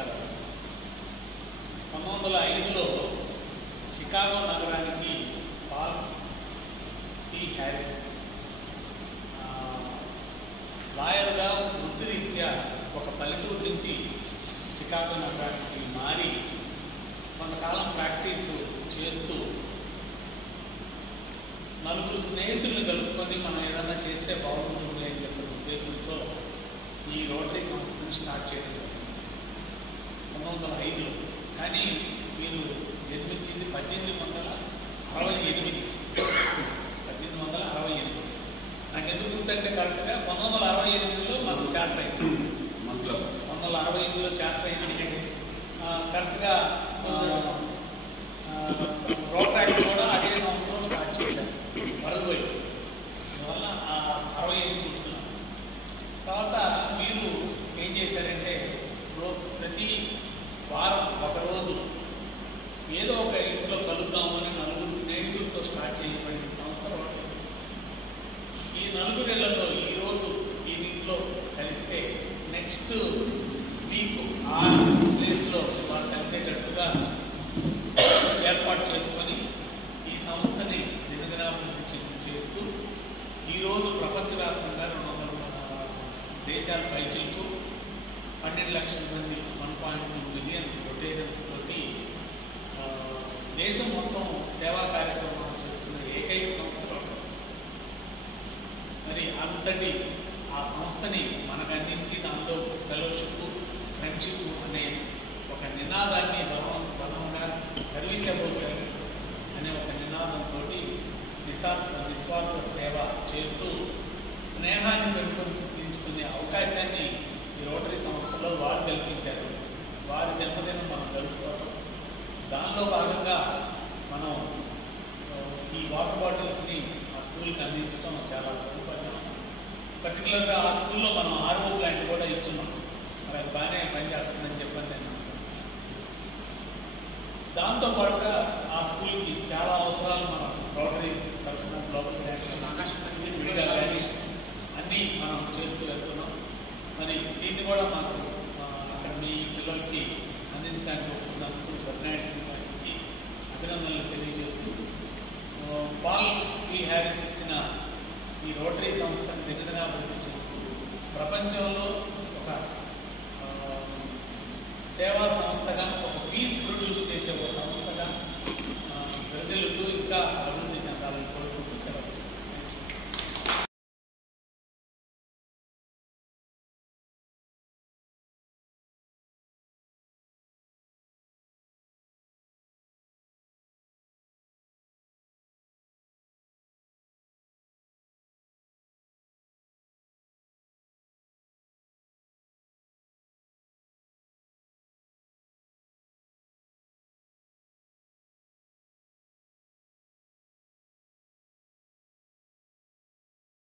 నమస్కారం. 1905లో చికాగో నగరానికి Paul tea Harris లాయర్గా వృత్తిరీత్యా ఒక పల్లెటూరు నుంచి చికాగో నగరానికి మారి కొంతకాలం ప్రాక్టీసు చేస్తూ నలుగురు స్నేహితులను కలుపుకొని మనం ఏదన్నా చేస్తే బాగుంటుంది అని చెప్పిన ఉద్దేశంతో ఈ రోటరీ సంస్థను స్టార్ట్ చేయడం జరిగింది 1905లో. కానీ వీరు జన్మించింది 1868. నాకు ఎందుకు గుర్తంటే కరెక్ట్గా 1968లో మనం చార్టర్ అయింది. 1968లో చార్టర్ అయింది. కరెక్ట్గా రోటరీ కూడా అదే సంవత్సరం స్టార్ట్ చేశారు. వరదపోయి అందువల్ల 68 గుర్తున్నాం. తర్వాత వీరు ఏం చేశారంటే ప్రతి వారం ఒకరోజు ఏదో ఒక ఇంట్లో కలుద్దామని నలుగురు స్నేహితులతో స్టార్ట్ చేయబడిన సంస్థ రోటరీ. ఈ నలుగురేళ్లలో ఈరోజు ఈ ఇంట్లో కలిస్తే నెక్స్ట్ వీక్ ఆ ప్లేస్లో వారు కలిసేటట్టుగా ఏర్పాటు చేసుకొని ఈ సంస్థని దినదినాభివృద్ధి చేస్తూ ఈరోజు ప్రపంచవ్యాప్తంగా 200 దేశాల పైచీలకు 12 లక్షల మంది 1.2 మిలియన్ రొటేరియన్స్ తోటి దేశం మొత్తం సేవా కార్యక్రమాలు చేస్తున్న ఏకైక సంస్థ రోటరీ. మరి అంతటి ఆ సంస్థని మనకు అందించి దాంతో ఫెలోషిప్, ఫ్రెండ్షిప్ అనే ఒక నినాదాన్ని బలంగా సర్వీస్ అబౌవ్ సెల్ఫ్ అనే ఒక నినాదంతో నిస్వార్థ సేవ చేస్తూ స్నేహాన్ని పెంపొందించుకునే అవకాశాన్ని ఈ రోటరీ సంస్థలో వారు కల్పించారు. వారి జన్మదినం మనం జరుపుకోవడం, దానిలో భాగంగా మనం ఈ వాటర్ బాటిల్స్ని ఆ స్కూల్కి అందించడం చాలా సౌకర్యం. పర్టికులర్గా ఆ స్కూల్లో మనం ఆర్ఓ ప్లాంట్ కూడా ఇచ్చున్నాం. మరి అది బాగానే పనిచేస్తుందని చెప్పని నేను దాంతోపాటుగా ఆ స్కూల్కి చాలా అవసరాలు మనం రోటరీ తరఫున గ్లోబల్ విడిగా అన్నీ మనం చేస్తూ వెళ్తున్నాం. మరి దీన్ని కూడా మాకు అక్కడ మీ పిల్లలకి అందించడానికి ఒప్పుకున్నందుకు సత్యనారాయణ సింగ్ గారికి అభినందనలు తెలియజేస్తూ పాల్ టీ హ్యారిస్ ఇచ్చిన ఈ రోటరీ సంస్థను దినదినాభివృద్ధి చేస్తూ ప్రపంచంలో ఒక సేవా సంస్థగా, ఒక